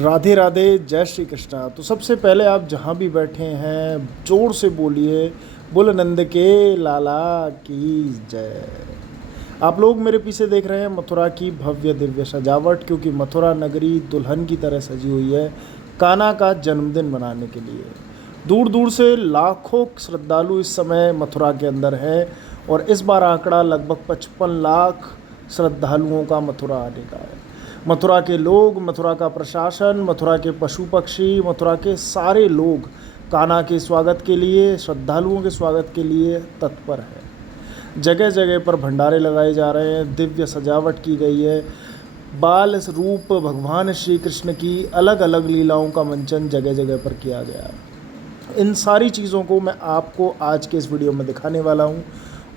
राधे राधे, जय श्री कृष्णा। तो सबसे पहले आप जहाँ भी बैठे हैं जोर से बोलिए, बोल नंद के लाला की जय। आप लोग मेरे पीछे देख रहे हैं मथुरा की भव्य दिव्य सजावट, क्योंकि मथुरा नगरी दुल्हन की तरह सजी हुई है कान्हा का जन्मदिन मनाने के लिए। दूर दूर से लाखों श्रद्धालु इस समय मथुरा के अंदर हैं और इस बार आंकड़ा लगभग 55 लाख श्रद्धालुओं का मथुरा आने का है। मथुरा के लोग, मथुरा का प्रशासन, मथुरा के पशु पक्षी, मथुरा के सारे लोग कान्हा के स्वागत के लिए, श्रद्धालुओं के स्वागत के लिए तत्पर है। जगह जगह पर भंडारे लगाए जा रहे हैं, दिव्य सजावट की गई है। बाल रूप भगवान श्री कृष्ण की अलग अलग लीलाओं का मंचन जगह जगह पर किया गया है। इन सारी चीज़ों को मैं आपको आज के इस वीडियो में दिखाने वाला हूँ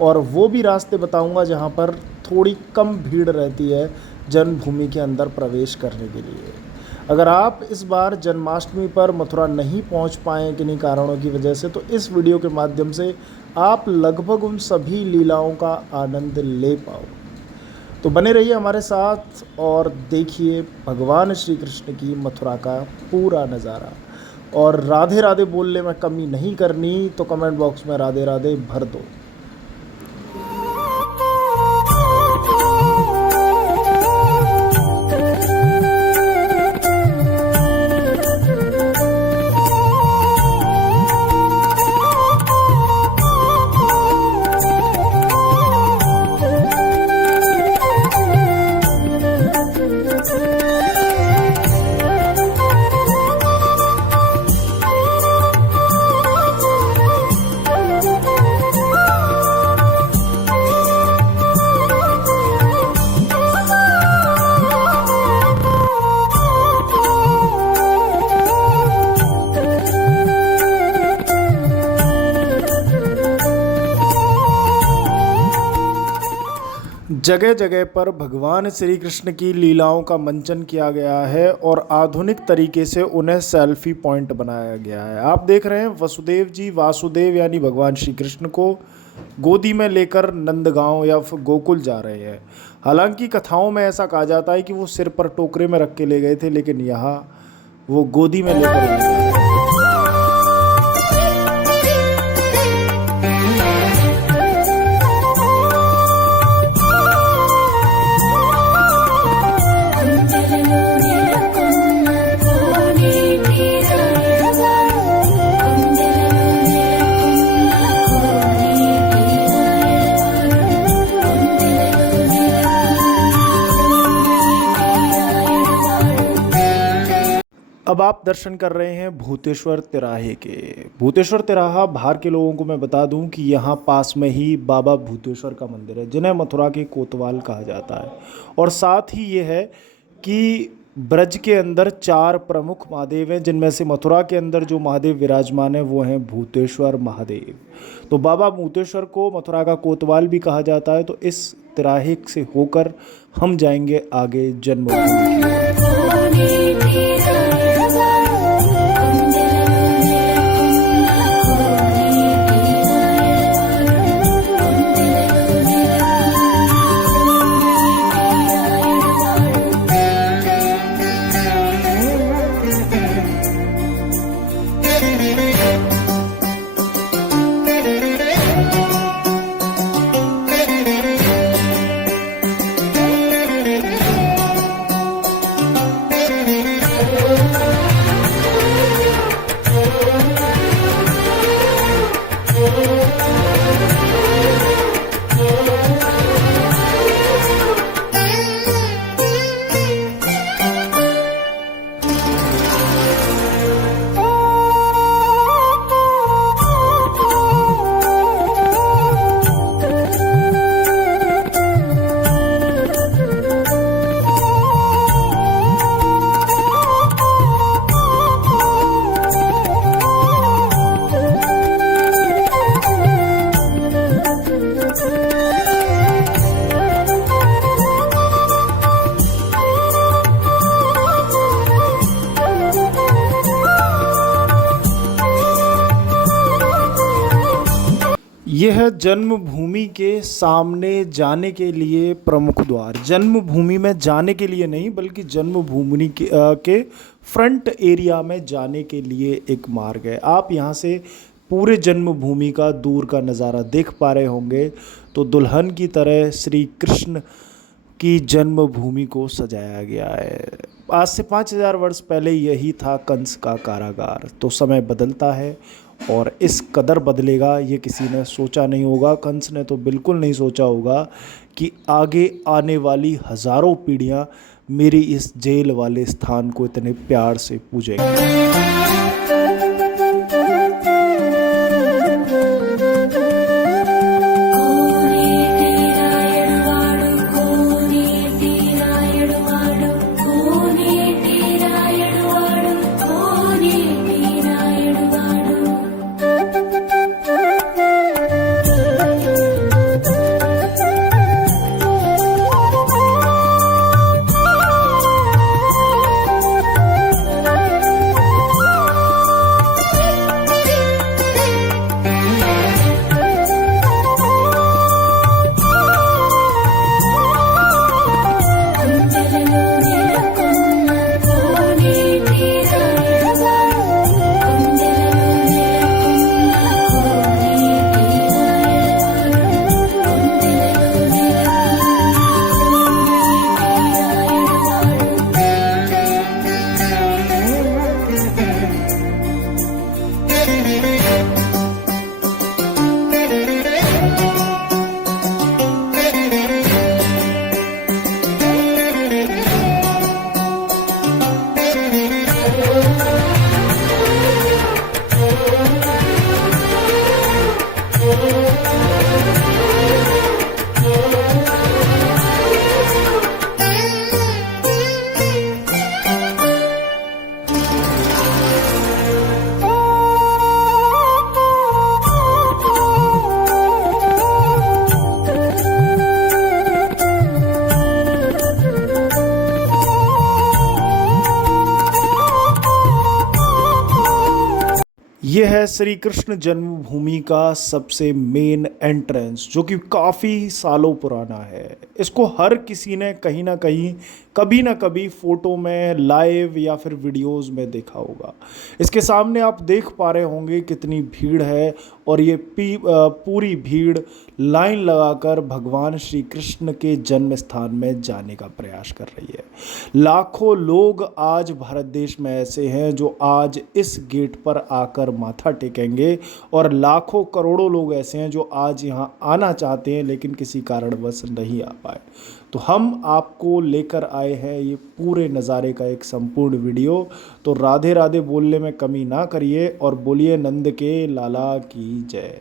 और वो भी रास्ते बताऊँगा जहाँ पर थोड़ी कम भीड़ रहती है जन्मभूमि के अंदर प्रवेश करने के लिए। अगर आप इस बार जन्माष्टमी पर मथुरा नहीं पहुंच पाए किन्हीं कारणों की वजह से, तो इस वीडियो के माध्यम से आप लगभग उन सभी लीलाओं का आनंद ले पाओ। तो बने रहिए हमारे साथ और देखिए भगवान श्री कृष्ण की मथुरा का पूरा नज़ारा। और राधे राधे बोलने में कमी नहीं करनी, तो कमेंट बॉक्स में राधे राधे भर दो। जगह जगह पर भगवान श्री कृष्ण की लीलाओं का मंचन किया गया है और आधुनिक तरीके से उन्हें सेल्फी पॉइंट बनाया गया है। आप देख रहे हैं वसुदेव जी, वासुदेव यानी भगवान श्री कृष्ण को गोदी में लेकर नंदगांव या फिर गोकुल जा रहे हैं। हालांकि कथाओं में ऐसा कहा जाता है कि वो सिर पर टोकरे में रख के ले गए थे, लेकिन यहाँ वो गोदी में लेकर ले गए। अब आप दर्शन कर रहे हैं भूतेश्वर तिराहे के। भूतेश्वर तिराहा बाहर के लोगों को मैं बता दूं कि यहाँ पास में ही बाबा भूतेश्वर का मंदिर है, जिन्हें मथुरा के कोतवाल कहा जाता है। और साथ ही ये है कि ब्रज के अंदर 4 प्रमुख महादेव हैं, जिनमें से मथुरा के अंदर जो महादेव विराजमान है वो हैं भूतेश्वर महादेव। तो बाबा भूतेश्वर को मथुरा का कोतवाल भी कहा जाता है। तो इस तिराहे से होकर हम जाएंगे आगे जन्मभूमि। यह जन्मभूमि के सामने जाने के लिए प्रमुख द्वार, जन्मभूमि में जाने के लिए नहीं बल्कि जन्मभूमि के फ्रंट एरिया में जाने के लिए एक मार्ग है। आप यहाँ से पूरे जन्मभूमि का दूर का नज़ारा देख पा रहे होंगे। तो दुल्हन की तरह श्री कृष्ण की जन्मभूमि को सजाया गया है। आज से 5000 वर्ष पहले यही था कंस का कारागार। तो समय बदलता है और इस कदर बदलेगा ये किसी ने सोचा नहीं होगा। कंस ने तो बिल्कुल नहीं सोचा होगा कि आगे आने वाली हज़ारों पीढ़ियाँ मेरी इस जेल वाले स्थान को इतने प्यार से पूजेंगी। ये है श्री कृष्ण जन्मभूमि का सबसे मेन एंट्रेंस, जो कि काफ़ी सालों पुराना है। इसको हर किसी ने कहीं ना कहीं कभी ना कभी फ़ोटो में, लाइव या फिर वीडियोस में देखा होगा। इसके सामने आप देख पा रहे होंगे कितनी भीड़ है, और ये पूरी भीड़ लाइन लगाकर भगवान श्री कृष्ण के जन्म स्थान में जाने का प्रयास कर रही है। लाखों लोग आज भारत देश में ऐसे हैं जो आज इस गेट पर आकर माथा टेकेंगे, और लाखों करोड़ों लोग ऐसे हैं जो आज यहाँ आना चाहते हैं लेकिन किसी कारणवश नहीं आ पाए। तो हम आपको लेकर आए हैं ये पूरे नज़ारे का एक संपूर्ण वीडियो। तो राधे राधे बोलने में कमी ना करिए और बोलिए नंद के लाला की जय।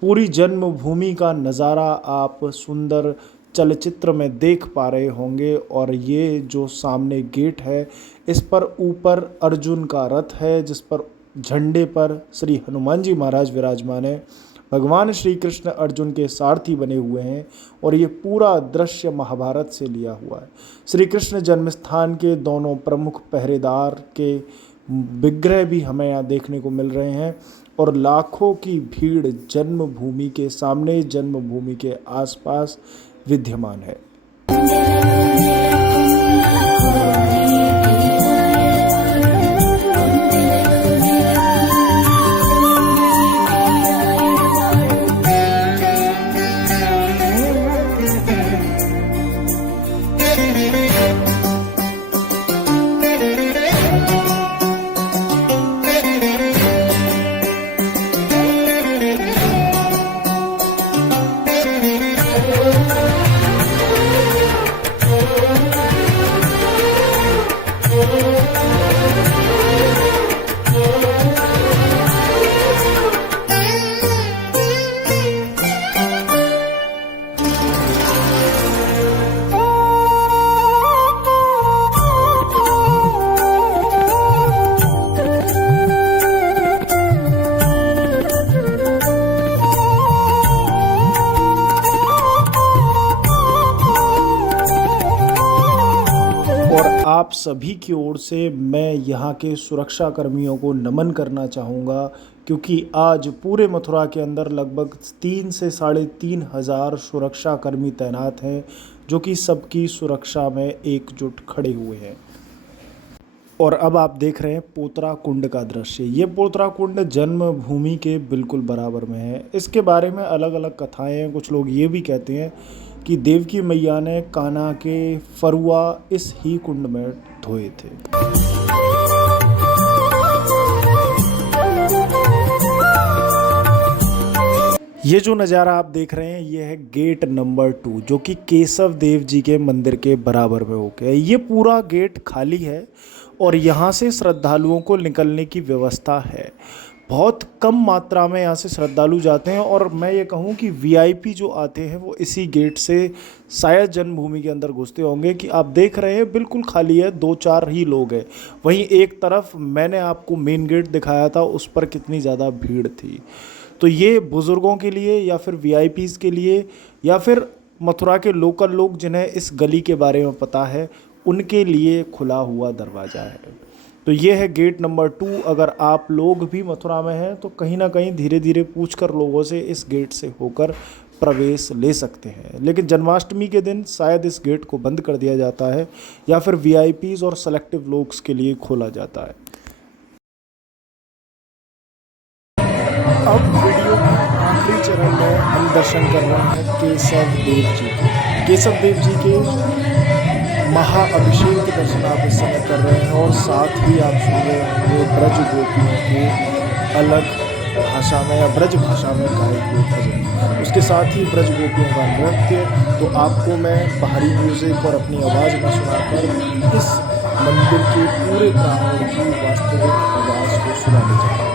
पूरी जन्मभूमि का नज़ारा आप सुंदर चलचित्र में देख पा रहे होंगे। और ये जो सामने गेट है, इस पर ऊपर अर्जुन का रथ है, जिस पर झंडे पर श्री हनुमान जी महाराज विराजमान है। भगवान श्री कृष्ण अर्जुन के सारथी बने हुए हैं, और ये पूरा दृश्य महाभारत से लिया हुआ है। श्री कृष्ण जन्मस्थान के दोनों प्रमुख पहरेदार के विग्रह भी हमें यहाँ देखने को मिल रहे हैं, और लाखों की भीड़ जन्मभूमि के सामने, जन्मभूमि के आसपास विद्यमान है। और आप सभी की ओर से मैं यहाँ के सुरक्षा कर्मियों को नमन करना चाहूँगा, क्योंकि आज पूरे मथुरा के अंदर लगभग 3 से 3,500 सुरक्षा कर्मी तैनात हैं, जो कि सबकी सुरक्षा में एकजुट खड़े हुए हैं। और अब आप देख रहे हैं पोतरा कुंड का दृश्य। ये पोतरा कुंड जन्मभूमि के बिल्कुल बराबर में है। इसके बारे में अलग अलग कथाएं हैं। कुछ लोग ये भी कहते हैं कि देवकी मैया ने कान्हा के फरुआ इस ही कुंड में धोए थे। ये जो नज़ारा आप देख रहे हैं ये है गेट नंबर 2, जो कि केशव देव जी के मंदिर के बराबर में हो गया। ये पूरा गेट खाली है और यहाँ से श्रद्धालुओं को निकलने की व्यवस्था है। बहुत कम मात्रा में यहाँ से श्रद्धालु जाते हैं और मैं ये कहूँ कि वीआईपी जो आते हैं वो इसी गेट से शायद जन्मभूमि के अंदर घुसते होंगे। कि आप देख रहे हैं बिल्कुल खाली है, 2-4 ही लोग हैं। वहीं एक तरफ मैंने आपको मेन गेट दिखाया था, उस पर कितनी ज़्यादा भीड़ थी। तो ये बुज़ुर्गों के लिए या फिर वीआईपीज़ के लिए या फिर मथुरा के लोकल लोग जिन्हें इस गली के बारे में पता है उनके लिए खुला हुआ दरवाज़ा है। तो ये है गेट नंबर 2। अगर आप लोग भी मथुरा में हैं तो कहीं ना कहीं धीरे धीरे पूछकर लोगों से इस गेट से होकर प्रवेश ले सकते हैं। लेकिन जन्माष्टमी के दिन शायद इस गेट को बंद कर दिया जाता है या फिर वीआईपीज़ और सेलेक्टिव लोग्स के लिए खोला जाता है। अब वीडियो के आखिरी चरण में हम दर्शन कर रहे हैं केशव देव जी के। केशव देव जी के महाअभिषेक के दर्शन आप इस समय कर रहे हैं और साथ ही आप सुन रहे होंगे ब्रज गोपियों के अलग भाषा में या ब्रज भाषा में गाए हुए भजन। उसके साथ ही ब्रज गोपियों का नृत्य। तो आपको मैं बाहरी म्यूज़िक और अपनी आवाज़ में सुनाकर इस मंदिर के पूरे प्रांगण की वास्तविक आवाज़ को सुनाने चाहता हूँ।